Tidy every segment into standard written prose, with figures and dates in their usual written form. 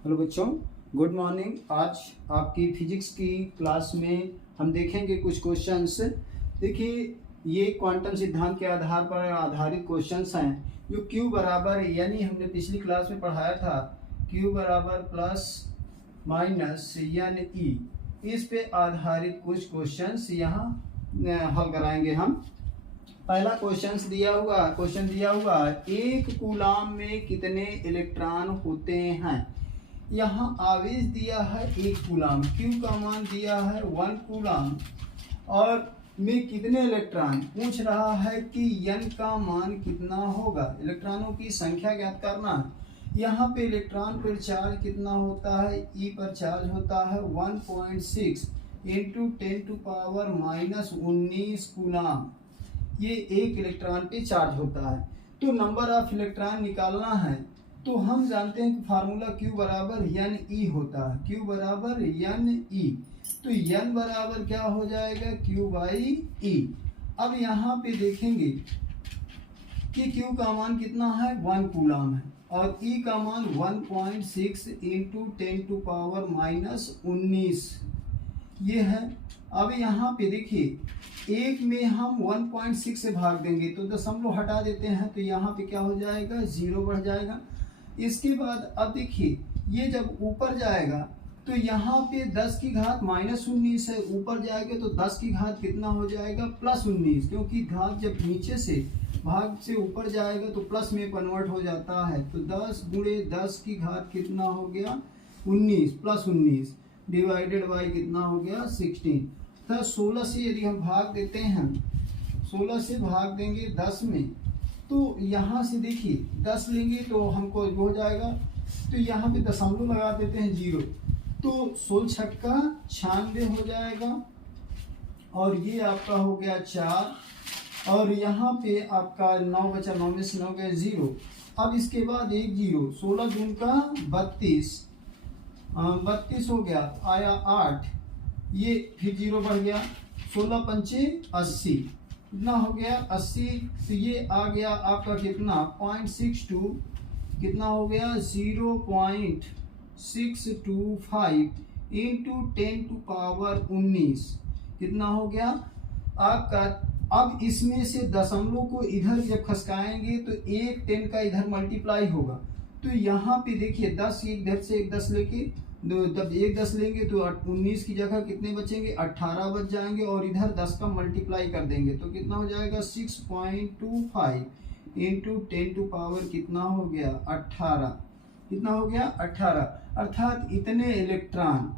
Hello बच्चों, good morning. आज आपकी फिजिक्स की क्लास में हम देखेंगे कुछ क्वेश्चंस। देखिए, ये क्वांटम सिद्धांत के आधार पर आधारित क्वेश्चंस हैं जो Q बराबर, यानी हमने पिछली क्लास में पढ़ाया था Q बराबर प्लस माइनस एन ई, इस पे आधारित कुछ क्वेश्चंस यहाँ हल कराएंगे हम। पहला क्वेश्चन दिया हुआ एक कूलाम में कितने इलेक्ट्रॉन होते हैं। यहाँ आवेश दिया है एक कूलाम, Q का मान दिया है 1 कूलाम और में कितने इलेक्ट्रॉन पूछ रहा है कि N का मान कितना होगा। इलेक्ट्रॉनों की संख्या ज्ञात करना है। यहाँ पे इलेक्ट्रॉन पर चार्ज कितना होता है, E पर चार्ज होता है 1.6 इंटू 10⁻⁻19 कूलाम। ये एक इलेक्ट्रॉन पे चार्ज होता है। तो नंबर ऑफ इलेक्ट्रॉन निकालना है तो हम जानते हैं कि फार्मूला Q बराबर एन ई होता है। Q बराबर एन ई, तो N बराबर क्या हो जाएगा, Q बाई ई। अब यहाँ पे देखेंगे कि Q का मान कितना है, 1 कूलाम है और E का मान 1.6 इंटू 10⁻⁻19 ये है। अब यहाँ पे देखिए, एक में हम 1.6 से भाग देंगे तो दशमलव हटा देते हैं तो यहाँ पे क्या हो जाएगा, 0 बढ़ जाएगा। इसके बाद अब देखिए, ये जब ऊपर जाएगा तो यहाँ पे 10 की घात -19 है, ऊपर जाएगा तो 10 की घात कितना हो जाएगा, +19, क्योंकि घात जब नीचे से भाग से ऊपर जाएगा तो प्लस में कन्वर्ट हो जाता है। तो 10 गुणे 10 की घात कितना हो गया, 19 +19 डिवाइडेड बाई कितना हो गया, 16। तो 16 से यदि हम भाग देते हैं, 16 से भाग देंगे 10 में, तो यहाँ से देखिए 10 लेंगे तो हमको हो जाएगा, तो यहाँ पे दशमलव लगा देते हैं 0, तो 16 छक्का 96 हो जाएगा और ये आपका हो गया 4 और यहाँ पे आपका 9 बचा, 9 में से 9 गया 0। अब इसके बाद एक 0, 16 दून का 32, 32 हो गया, आया 8, ये फिर 0 बढ़ गया, 16 पंचे 80, कितना हो गया 80। तो ये आ गया आपका कितना, 0.62, कितना हो गया 0.625 इंटू 10⁻19 कितना हो गया आपका। अब इसमें से दशमलव को इधर जब खसकाएंगे तो एक 10 का इधर मल्टीप्लाई होगा, तो यहाँ पे देखिए 10 इधर से एक 10 लेके जब एक 10 लेंगे तो 19 की जगह कितने बचेंगे, 18 बच जाएंगे और इधर 10 का मल्टीप्लाई कर देंगे तो कितना हो जाएगा, 6.25 इंटू 10⁻, कितना हो गया 18, कितना हो गया 18। अर्थात इतने इलेक्ट्रॉन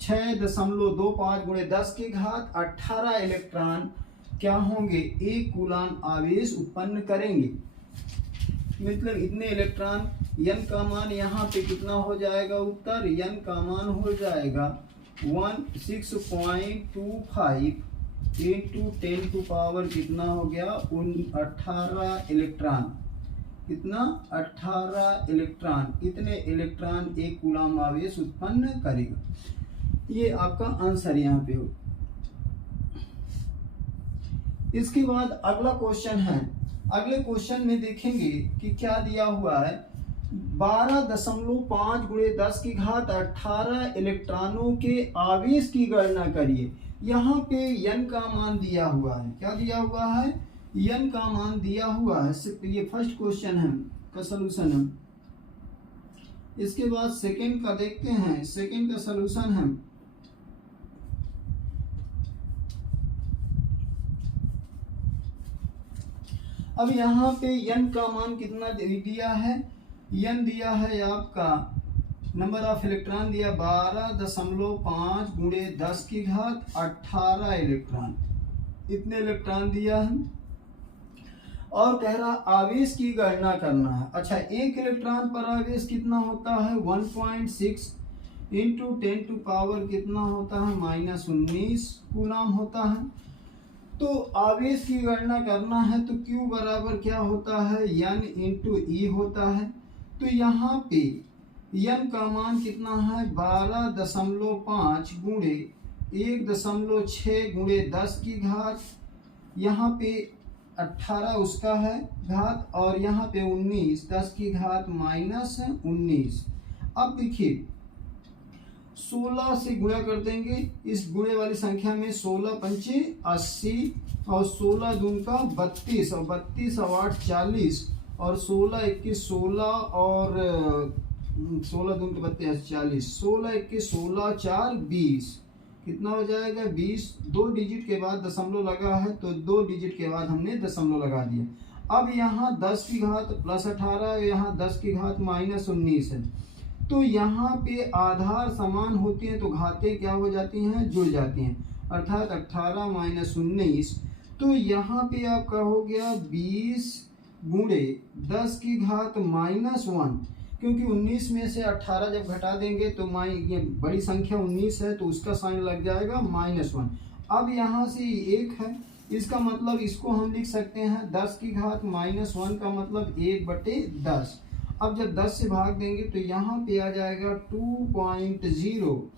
6.25 गुणे 10 की घात 18 इलेक्ट्रॉन क्या होंगे, एक कूलाम आवेश उत्पन्न करेंगे। मतलब इतने इलेक्ट्रॉन, N का मान यहाँ पे कितना हो जाएगा, उत्तर N का मान हो जाएगा 16.25 इंटू 10⁻, कितना हो गया 18 इलेक्ट्रॉन, कितना 18 इलेक्ट्रॉन, इतने इलेक्ट्रॉन एक कूलाम आवेश उत्पन्न करेगा। ये आपका आंसर यहाँ पे हो। इसके बाद अगला क्वेश्चन है। अगले क्वेश्चन में देखेंगे कि क्या दिया हुआ है, 12.5 गुणे 10 की घात 18 इलेक्ट्रॉनों के आवेश की गणना करिए। यहाँ पे N का मान दिया हुआ है, क्या दिया हुआ है, N का मान दिया हुआ है। ये फर्स्ट क्वेश्चन है का सलूशन है। इसके बाद सेकंड का देखते हैं, सेकंड का सलूशन है। अब यहाँ पे N का मान कितना दिया है, N दिया है आपका, नंबर ऑफ इलेक्ट्रॉन दिया 12.5 गुणे 10 की घात 18 इलेक्ट्रॉन, इतने इलेक्ट्रॉन दिया है और कह रहा आवेश की गणना करना है। अच्छा, एक इलेक्ट्रॉन पर आवेश कितना होता है, 1.6 इंटू 10⁻, कितना होता है -19 कूलाम होता है। तो आवेश की गणना करना है तो Q बराबर क्या होता है, N इंटू ई होता है। तो यहाँ पे N का मान कितना है, 12.5 गुणे 1.6 गुणे 10 की घात, यहाँ पे 18 उसका है घात और यहाँ पे 19 10 की घात -19 अब देखिए 16 से गुणा कर देंगे, इस गुणे वाली संख्या में 16 पंचे 80 और 16 दून का 32 और 32 और 8 40 और 16 21 16 और 16 दून के 32 40 16 21 16 4 20 कितना हो जाएगा 20। 2 डिजिट के बाद दशमलव लगा है तो 2 डिजिट के बाद हमने दशमलव लगा दिया। अब यहाँ 10 की घात प्लस 18, यहाँ 10 की घात माइनस 19 है, तो यहाँ पे आधार समान होती हैं तो घातें क्या हो जाती हैं, जुड़ जाती हैं, अर्थात 18 माइनस 19। तो यहाँ पे आपका हो गया 20 गुणे 10 की घात माइनस 1, क्योंकि 19 में से 18 जब घटा देंगे तो ये बड़ी संख्या 19 है तो उसका साइन लग जाएगा -1। अब यहाँ से 1 है, इसका मतलब इसको हम लिख सकते हैं 10 की घात -1 का मतलब 1/10। अब जब 10 से भाग देंगे तो यहाँ पे आ जाएगा 2.0।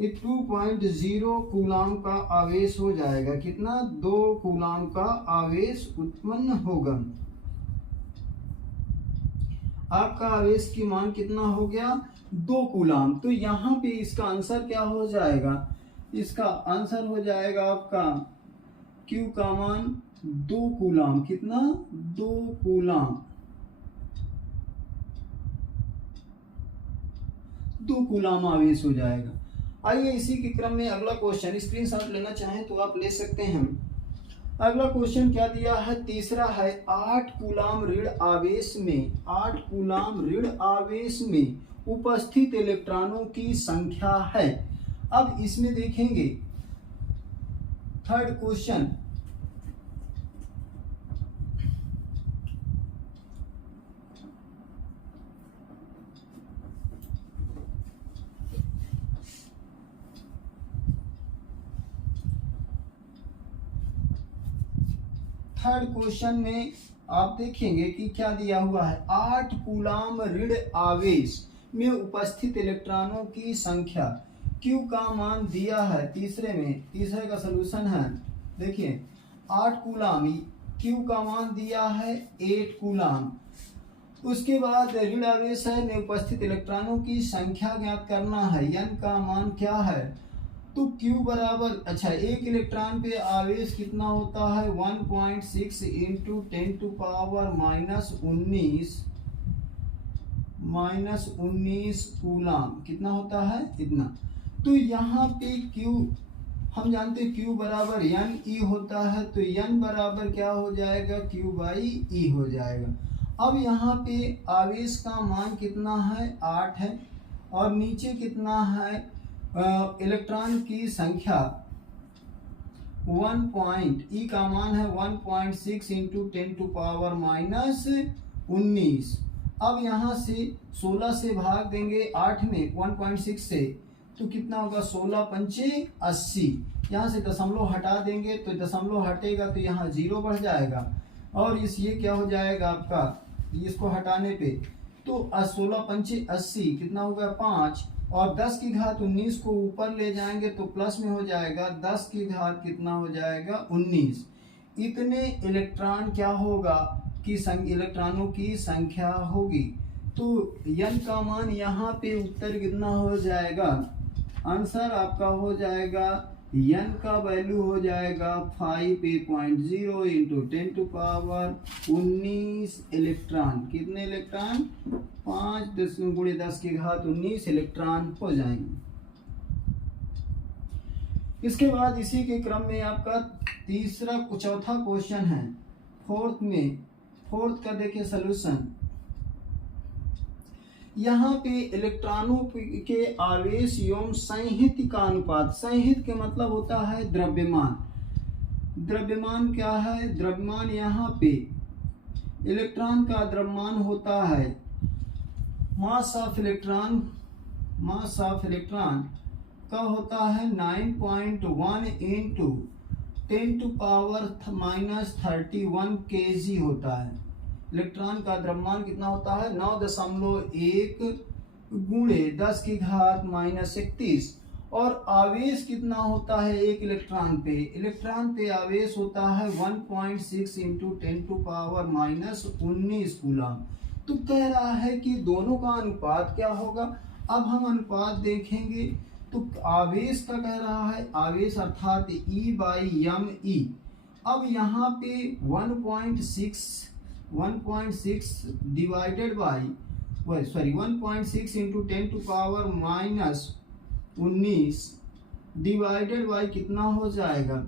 2.0 कूलाम का आवेश हो जाएगा। कितना? 2 कूलाम का आवेश उत्पन्न होगा। आपका आवेश की मान कितना हो गया? 2 कूलाम। तो यहाँ पे इसका आंसर क्या हो जाएगा? इसका आंसर हो जाएगा आपका Q का मान 2 कूलाम। कितना? 2 कूलाम। 2 कूलाम आवेश हो जाएगा। आइए इसी के क्रम में अगला क्वेश्चन, स्क्रीनशॉट लेना चाहें तो आप ले सकते हैं। अगला क्वेश्चन क्या दिया है? तीसरा है 8 कूलाम ऋण आवेश में, 8 कूलाम ऋण आवेश में उपस्थित इलेक्ट्रॉनों की संख्या है। अब इसमें देखेंगे थर्ड क्वेश्चन, में आप देखेंगे कि क्या दिया हुआ है? 8 कूलाम ऋण आवेश में उपस्थित इलेक्ट्रॉनों की संख्या, Q का मान दिया है तीसरे में। तीसरे का सलूशन है, देखिए 8 कूलाम, Q का मान दिया है 8 कूलाम। उसके बाद ऋण आवेश है में उपस्थित इलेक्ट्रॉनों की संख्या ज्ञात करना है। N का मान क्या है? तो Q बराबर, अच्छा, एक इलेक्ट्रॉन पे आवेश कितना होता है? 1.6 इंटू 10⁻19 कूलाम। कितना होता है? इतना। तो यहाँ पे Q हम जानते हैं Q बराबर NE होता है, तो N बराबर क्या हो जाएगा? Q/E हो जाएगा। अब यहाँ पे आवेश का मान कितना है? 8 है, और नीचे कितना है? इलेक्ट्रॉन की संख्या 1. का मान है 1.6 इंटू 10⁻19। अब यहाँ से 16 से भाग देंगे 8 में 1.6 से, तो कितना होगा? 16 पंचे 80। यहाँ से दशमलव हटा देंगे तो दशमलव हटेगा तो यहाँ 0 बढ़ जाएगा, और ये क्या हो जाएगा आपका? इसको हटाने पे तो 16 पंचे 80 कितना होगा? 5, और 10 की घात 19 को ऊपर ले जाएंगे तो प्लस में हो जाएगा। 10 की घात कितना हो जाएगा? 19। इतने इलेक्ट्रॉन क्या होगा कि इलेक्ट्रॉनों की संख्या होगी। तो N का मान यहाँ पे उत्तर कितना हो जाएगा? आंसर आपका हो जाएगा, N का वैल्यू हो जाएगा 5.0 इंटू 10⁻19 इलेक्ट्रॉन। कितने इलेक्ट्रॉन? 5 गुणे 10 की घात 19 इलेक्ट्रॉन हो जाएंगे। इसके बाद इसी के क्रम में आपका चौथा क्वेश्चन है फोर्थ का देखिए सलूशन। यहाँ पे इलेक्ट्रॉनों के आवेश एवं संहित का अनुपात, संहित के मतलब होता है द्रव्यमान। द्रव्यमान क्या है? द्रव्यमान यहाँ पे इलेक्ट्रॉन का द्रव्यमान होता है मास ऑफ इलेक्ट्रॉन का होता है 9.1 इंटू 10⁻⁻31 kg होता है। इलेक्ट्रॉन का द्रव्यमान कितना होता है? 9.1 गुणे 10 की घात -31। और आवेश कितना होता है एक इलेक्ट्रॉन पे? इलेक्ट्रॉन पे आवेश होता है 1.6 इंटू 10⁻19 कूलाम। तो कह रहा है कि दोनों का अनुपात क्या होगा। अब हम अनुपात देखेंगे तो आवेश का कह रहा है, आवेश अर्थात E/m/e। अब यहाँ पे 1.6 divided by 1.6 into 10⁻⁻19 divided by कितना हो जाएगा,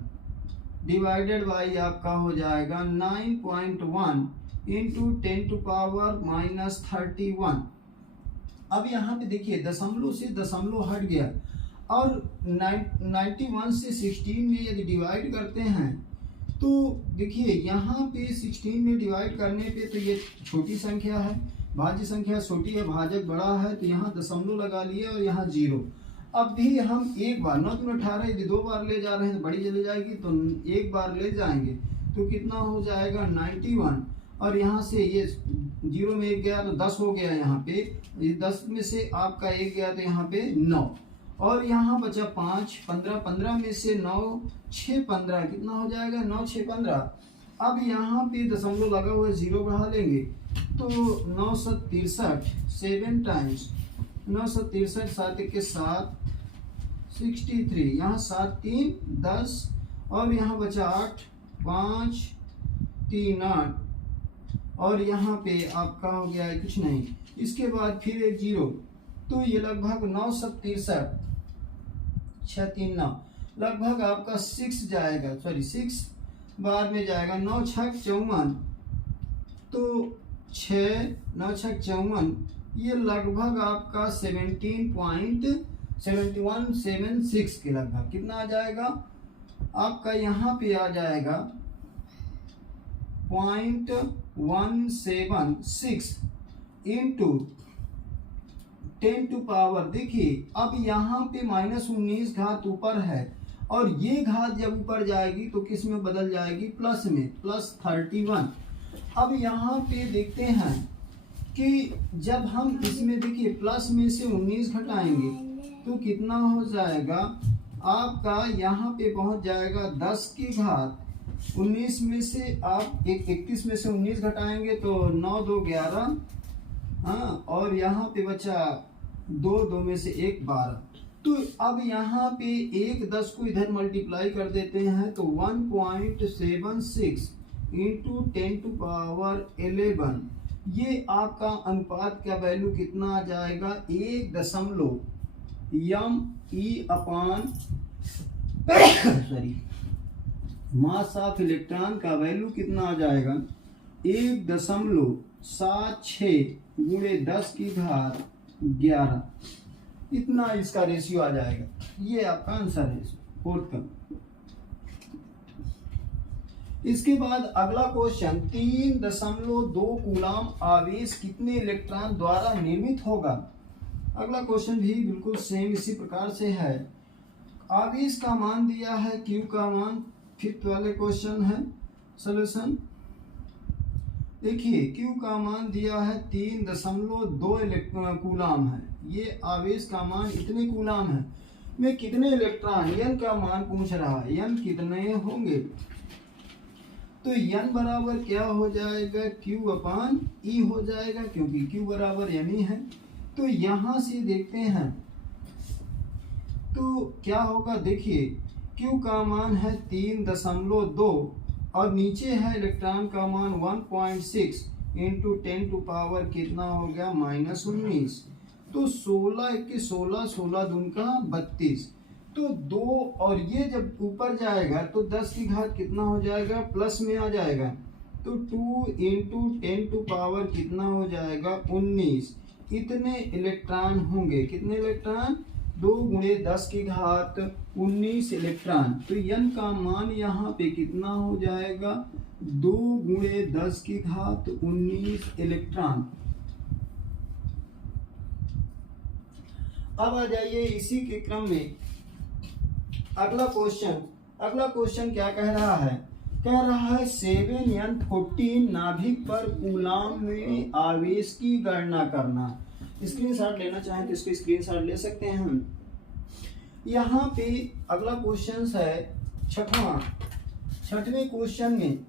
डिवाइडेड बाई आपका हो जाएगा 9.1 इंटू 10⁻31। अब यहाँ पे देखिए दशमलव से दशमलव हट गया और 91 से 16 में यदि डिवाइड करते हैं तो देखिए यहाँ पे 16 में डिवाइड करने पे तो ये छोटी संख्या है, भाज्य संख्या छोटी है, भाजक बड़ा है, तो यहाँ दशमलव लगा लिए और यहाँ 0। अब भी हम एक बार 9 × 18 यदि 2 बार ले जा रहे हैं तो बड़ी चली जाएगी, तो एक बार ले जाएंगे तो कितना हो जाएगा 91। और यहाँ से ये 0 में 1 गया तो 10 हो गया, यहाँ पे 10 में से आपका 1 गया तो यहाँ पे 9 और यहाँ बचा 5, 15, 15 में से 9, 6, 15 कितना हो जाएगा 9, 6, 15। अब यहाँ पे दशमलव लगा हुआ 0 बढ़ा लेंगे तो 963 7 टाइम्स 963 7 के 7 63, यहाँ 7 3 10 और यहाँ बचा 8 5 3 8 और यहाँ पे आपका हो गया है कुछ नहीं, इसके बाद फिर एक 0, तो ये लगभग 963 6 3 9 लगभग आपका 6 जाएगा, 6 बार में जाएगा। 9 6 54 तो 6 9 6 54 ये लगभग आपका 17.7176 के लगभग कितना आ जाएगा आपका, यहाँ पे आ जाएगा 0.176 इंटू 10 टू पावर। देखिए अब यहाँ पे -19 घात ऊपर है और ये घात जब ऊपर जाएगी तो किस में बदल जाएगी, प्लस में, +31। अब यहाँ पे देखते हैं कि जब हम इसमें देखिए प्लस में से 19 घटाएंगे तो कितना हो जाएगा आपका, यहाँ पे पहुँच जाएगा 10 की घात 19 में से आप 31 में से 19 घटाएंगे तो 9 2 11, हाँ, और यहाँ पे बचा 2 2 में से 1 12। तो अब यहाँ पे 1 10 को इधर मल्टीप्लाई कर देते हैं तो 1.76 इंटू 10 टू पावर 11 ये आपका अनुपात का वैल्यू कितना आ जाएगा, 1.m/e मास ऑफ इलेक्ट्रॉन का वैल्यू कितना आ जाएगा 1.76 गुणे 10 की घात 11, इतना इसका रेशियो आ जाएगा। ये आपका आंसर है फोर्थ का। इसके बाद अगला क्वेश्चन 3.2 कूलाम आवेश कितने इलेक्ट्रॉन द्वारा निर्मित होगा। अगला क्वेश्चन भी बिल्कुल सेम इसी प्रकार से है। आवेश का मान दिया है, Q का मान, फिफ्थ वाले क्वेश्चन है सॉल्यूशन। देखिए Q का मान दिया है 3.2 कूलाम है, ये आवेश का मान इतने कूलाम है में कितने इलेक्ट्रॉन, n का मान पूछ रहा है, n कितने होंगे। तो n बराबर क्या हो जाएगा, Q/E हो जाएगा क्योंकि Q बराबर m ही है। तो यहाँ से देखते हैं तो क्या होगा, देखिए Q का मान है 3.2 और नीचे है इलेक्ट्रॉन का मान 1.6 इंटू 10 टू पावर कितना हो गया -19। तो 16 1 के 16, 16 दून का 32, तो 2 और ये जब ऊपर जाएगा तो 10 की घात कितना हो जाएगा, प्लस में आ जाएगा, तो 2 इंटू 10 टू पावर कितना हो जाएगा 19। इतने इलेक्ट्रॉन होंगे, कितने इलेक्ट्रॉन, 2 गुणे 10 की घात 19 इलेक्ट्रॉन। तो n का मान यहाँ पे कितना हो जाएगा, 2 गुणे 10 की घात 19 इलेक्ट्रॉन। अब आ जाइए इसी के क्रम में अगला क्वेश्चन क्या कह रहा है, कह रहा है 7n14 नाभिक पर कूलाम में आवेश की गणना करना। स्क्रीनशॉट लेना चाहें तो इसको स्क्रीनशॉट ले सकते हैं हम। यहाँ पे अगला क्वेश्चन है छठवें क्वेश्चन में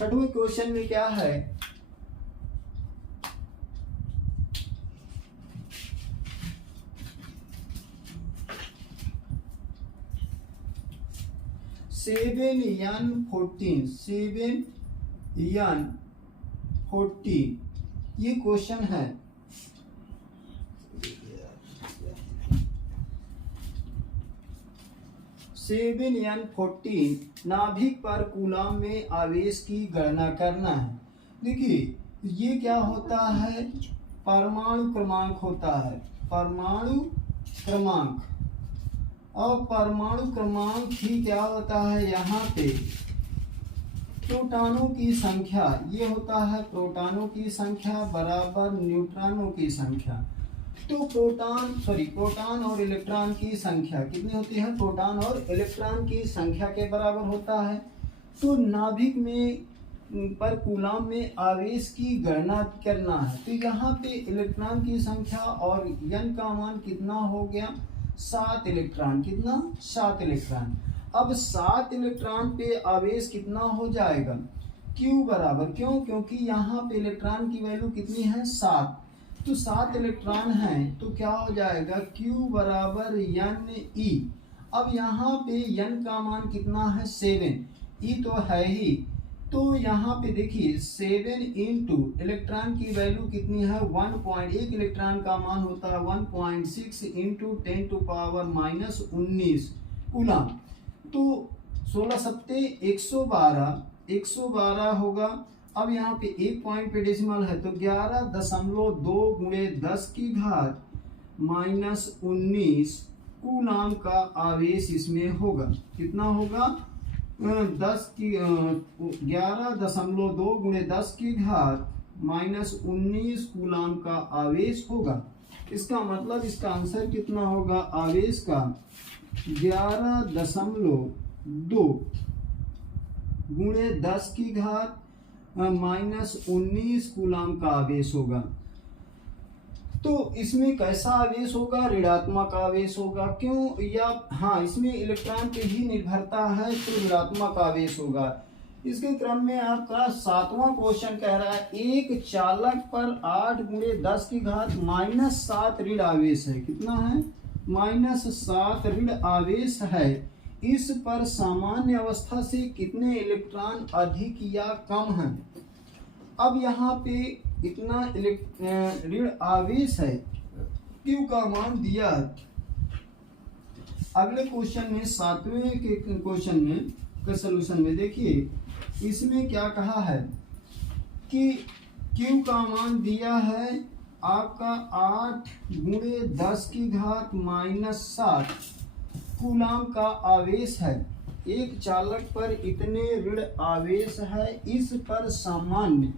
छठवें क्वेश्चन में क्या है, सेवन यन 14 ये क्वेश्चन है। सेवन यन 14 नाभिक पर कूलम में आवेश की गणना करना है। देखिए ये क्या होता है, परमाणु क्रमांक होता है, परमाणु क्रमांक। और परमाणु क्रमांक ही क्या होता है, यहाँ पे प्रोटॉनों की संख्या, ये होता है प्रोटॉनों की संख्या बराबर न्यूट्रॉनों की संख्या। तो प्रोटॉन और इलेक्ट्रॉन की संख्या कितनी होती है, प्रोटॉन और इलेक्ट्रॉन की संख्या के बराबर होता है। तो नाभिक में पर कूलम में आवेश की गणना करना है। तो यहाँ पे इलेक्ट्रॉन की संख्या और n का मान कितना हो गया, 7 इलेक्ट्रॉन। कितना, 7 इलेक्ट्रॉन। अब 7 इलेक्ट्रॉन पे आवेश कितना हो जाएगा, Q बराबर, क्यों, क्योंकि यहाँ पे इलेक्ट्रॉन की वैल्यू कितनी है, 7। तो 7 इलेक्ट्रॉन हैं तो क्या हो जाएगा, Q बराबर Ne। अब यहाँ पे n का मान कितना है, 7, E तो है ही। तो यहाँ पे देखिए 7 इंटू इलेक्ट्रॉन की वैल्यू कितनी है, 1.1 इलेक्ट्रॉन का मान होता है 1.6 into 10 to power minus 19 coulomb. तो 16 सत्ते 112 होगा। अब यहाँ पे एक पॉइंट पे डेसिमल है तो 11.2 गुणे 10 की घात माइनस 19 कूलम का आवेश इसमें होगा। कितना होगा, 11.2 गुणे 10 की घात माइनस 19 कूलम का आवेश होगा। इसका मतलब इसका आंसर कितना होगा, आवेश का 11.2 गुणे 10 की घात माइनस 19 कूलम का आवेश होगा। तो इसमें कैसा आवेश होगा, ऋणात्मक आवेश होगा। क्यों, या हाँ, इसमें इलेक्ट्रॉन पे ही निर्भरता है तो ऋणात्मक आवेश होगा। इसके क्रम में आपका 7वां क्वेश्चन कह रहा है, एक चालक पर 8 गुणे 10 की घात माइनस 7 ऋण आवेश है। कितना है, माइनस 7 ऋण आवेश है। इस पर सामान्य अवस्था से कितने इलेक्ट्रॉन अधिक या कम हैं। अब यहाँ पे इतना ऋण आवेश है, Q का मान दिया है। अगले क्वेश्चन में 7वें के क्वेश्चन में के सलूशन में देखिए इसमें क्या कहा है कि Q का मान दिया है आपका 8 गुणे 10 की घात माइनस 7 कूलम का आवेश है। एक चालक पर इतने ऋण आवेश है। इस पर सामान्य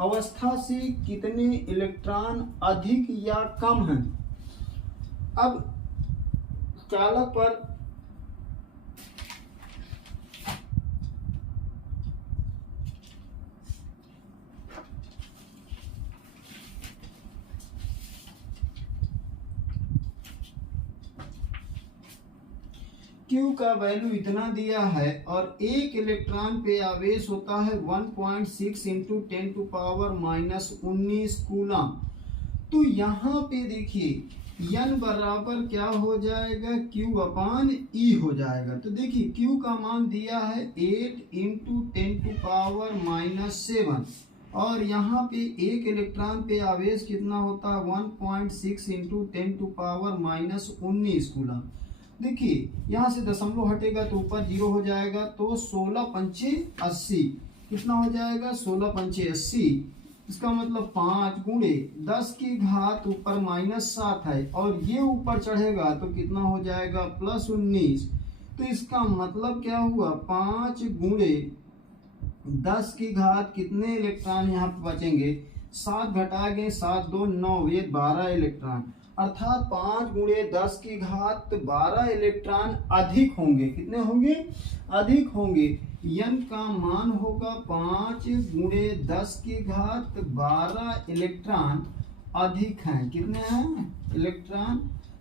अवस्था से कितने इलेक्ट्रॉन अधिक या कम हैं। अब चालक पर Q का वैल्यू इतना दिया है और एक इलेक्ट्रॉन पे आवेश होता है 1.6 into 10 to power minus 19 coulomb. तो यहाँ पे देखिए n बराबर क्या हो जाएगा, Q अपान E हो जाएगा। तो देखिए Q का मान दिया है 8 इंटू 10 टू पावर माइनस 7 और यहाँ पे एक इलेक्ट्रॉन पे आवेश कितना होता है 1.6 into 10 to power minus 19 coulomb. देखिए यहाँ से दशमलव हटेगा तो ऊपर 0 हो जाएगा। तो 16 पंचे 80 कितना हो जाएगा, 16 पंचे 80। इसका मतलब 5 गुणे 10 की घात ऊपर माइनस 7 है और ये ऊपर चढ़ेगा तो कितना हो जाएगा प्लस 19। तो इसका मतलब क्या हुआ, 5 गुणे 10 की घात कितने इलेक्ट्रॉन यहाँ पे बचेंगे, 7 घटा गए 7 2 9 ये 12 इलेक्ट्रॉन। अर्थात 5 गुणे 10 की घात 12 इलेक्ट्रॉन अधिक होंगे। कितने होंगे, अधिक होंगे। n का मान होगा 5 गुणे 10 की घात 12 इलेक्ट्रॉन अधिक हैं। कितने हैं, इलेक्ट्रॉन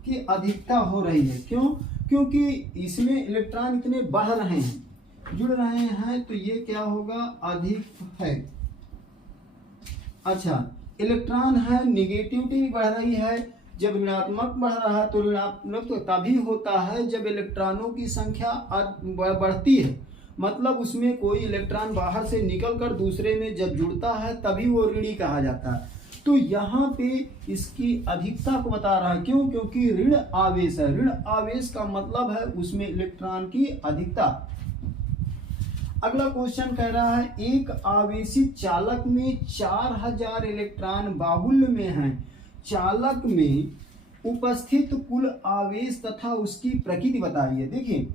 की अधिकता हो रही है। क्यों, क्योंकि इसमें इलेक्ट्रॉन इतने बढ़ रहे हैं। जुड़ रहे हैं तो ये क्या होगा, अधिक है। अच्छा, इलेक्ट्रॉन है, निगेटिविटी बढ़ रही है। जब ऋणात्मक बढ़ रहा है तो ऋणात्मक तो तभी होता है जब इलेक्ट्रॉनों की संख्या बढ़ती है, मतलब उसमें कोई इलेक्ट्रॉन बाहर से निकलकर दूसरे में जब जुड़ता है तभी वो ऋणी कहा जाता है। तो यहाँ पे इसकी अधिकता को बता रहा है, क्यों? क्योंकि ऋण आवेश है। ऋण आवेश का मतलब है उसमें इलेक्ट्रॉन की अधिकता। अगला क्वेश्चन कह रहा है एक आवेशित चालक में 4000 इलेक्ट्रॉन बाहुल्य में हैं। चालक में उपस्थित कुल आवेश तथा उसकी प्रकृति बताइए। देखिए,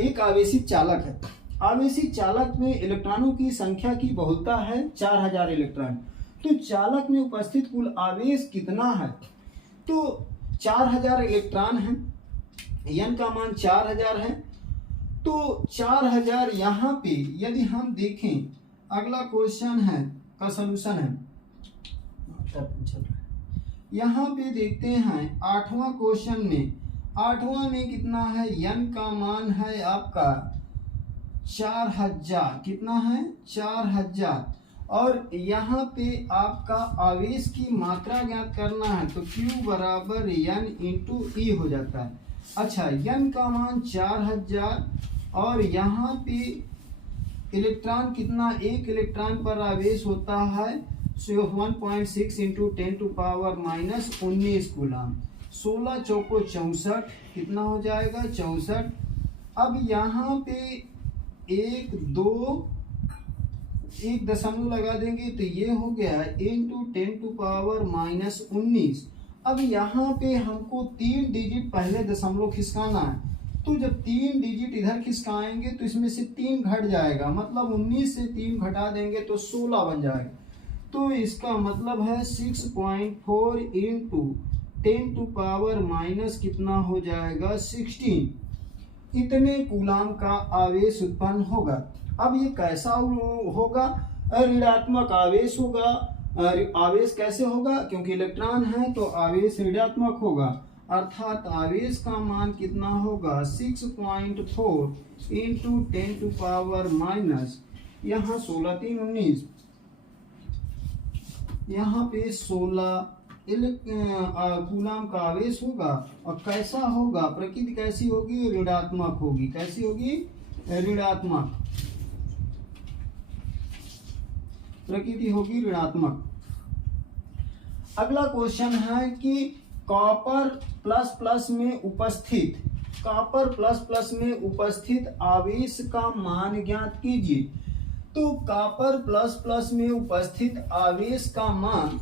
एक आवेशित चालक है। आवेशित चालक में इलेक्ट्रॉनों की संख्या की बहुलता है 4000 इलेक्ट्रॉन। तो चालक में उपस्थित कुल आवेश कितना है? तो 4000 इलेक्ट्रॉन है, n का मान 4000 है। तो 4000 यहाँ पे यदि हम देखें, अगला क्वेश्चन है का सलूशन है, यहाँ पे देखते हैं 8वां क्वेश्चन में। 8वां में कितना है, n का मान है आपका 4000, कितना है 4000, और यहाँ पे आपका आवेश की मात्रा ज्ञात करना है तो Q बराबर n इंटू ई हो जाता है। अच्छा, n का मान 4000 और यहाँ पे इलेक्ट्रॉन कितना, एक इलेक्ट्रॉन पर आवेश होता है 1.6 इंटू 10⁻⁻19 कूलम। 16 चौको 64, कितना हो जाएगा 64। अब यहाँ पे 1 2 एक दशमलव लगा देंगे तो ये हो गया इंटू 10⁻⁻19। अब यहाँ पे हमको 3 डिजिट पहले दशमलव खिसकाना है, तो जब 3 डिजिट इधर खिसकाएंगे तो इसमें से 3 घट जाएगा, मतलब 19 से 3 घटा देंगे तो 16 बन जाएगा। तो इसका मतलब है 6.4 इंटू 10⁻⁻ कितना हो जाएगा 16। इतने कूलाम का आवेश उत्पन्न होगा। अब ये कैसा होगा, ऋणात्मक आवेश होगा। आवेश कैसे होगा, क्योंकि इलेक्ट्रॉन है तो आवेश ऋणात्मक होगा, अर्थात आवेश का मान कितना होगा 6.4 इंटू 10⁻⁻, यहाँ 16 3 19, यहाँ पे 16 कूलाम का आवेश होगा। और कैसा होगा, प्रकृति कैसी होगी, ऋणात्मक होगी। कैसी होगी, ऋणात्मक, प्रकृति होगी ऋणात्मक। अगला क्वेश्चन है कि कॉपर प्लस प्लस में उपस्थित आवेश का मान ज्ञात कीजिए। तो कॉपर प्लस प्लस में उपस्थित आवेश का मान,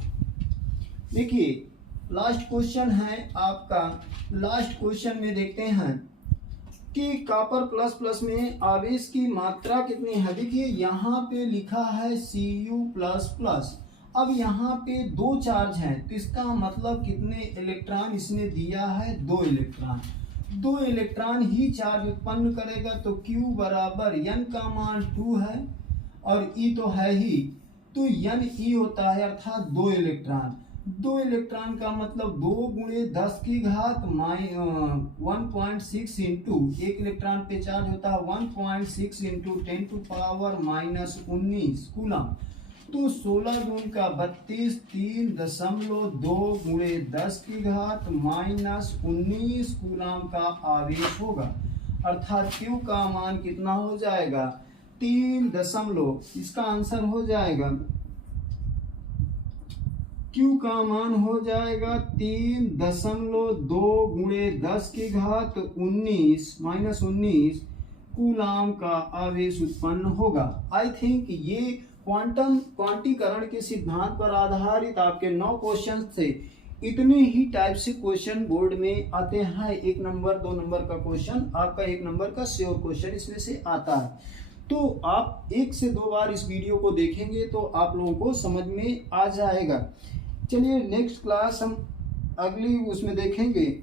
देखिए लास्ट क्वेश्चन है आपका। लास्ट क्वेश्चन में देखते हैं कि कॉपर प्लस प्लस में आवेश की मात्रा कितनी है। देखिए यहाँ पे लिखा है Cu प्लस प्लस। अब यहाँ पे 2 चार्ज हैं तो इसका मतलब कितने इलेक्ट्रॉन इसने दिया है, 2 इलेक्ट्रॉन। 2 इलेक्ट्रॉन ही चार्ज उत्पन्न करेगा, तो Q बराबर n का मान 2 है और E तो है ही, तो n E होता है, अर्थात 2 इलेक्ट्रॉन। 2 इलेक्ट्रॉन का मतलब 2 गुणे 10 की घात 1.6 इंटू, एक इलेक्ट्रॉन पे चार्ज होता है 1.6 इंटू 10⁻⁻19 कूलम। तो 16 दून का 32, 3.2 गुणे 10 की घात -19 कूलम का आवेश होगा, अर्थात Q का मान कितना हो जाएगा 3 इसका आंसर हो जाएगा, Q का मान हो जाएगा 3.2 गुणे 10 की घात 19 कूलाम का आवेश उत्पन्न होगा। आई थिंक ये क्वांटीकरण के सिद्धांत पर आधारित आपके 9 क्वेश्चन थे। इतने ही टाइप से क्वेश्चन बोर्ड में आते हैं। 1 नंबर 2 नंबर का क्वेश्चन, आपका 1 नंबर का श्योर क्वेश्चन इसमें से आता है। तो आप 1 से 2 बार इस वीडियो को देखेंगे तो आप लोगों को समझ में आ जाएगा। चलिए नेक्स्ट क्लास हम अगली उसमें देखेंगे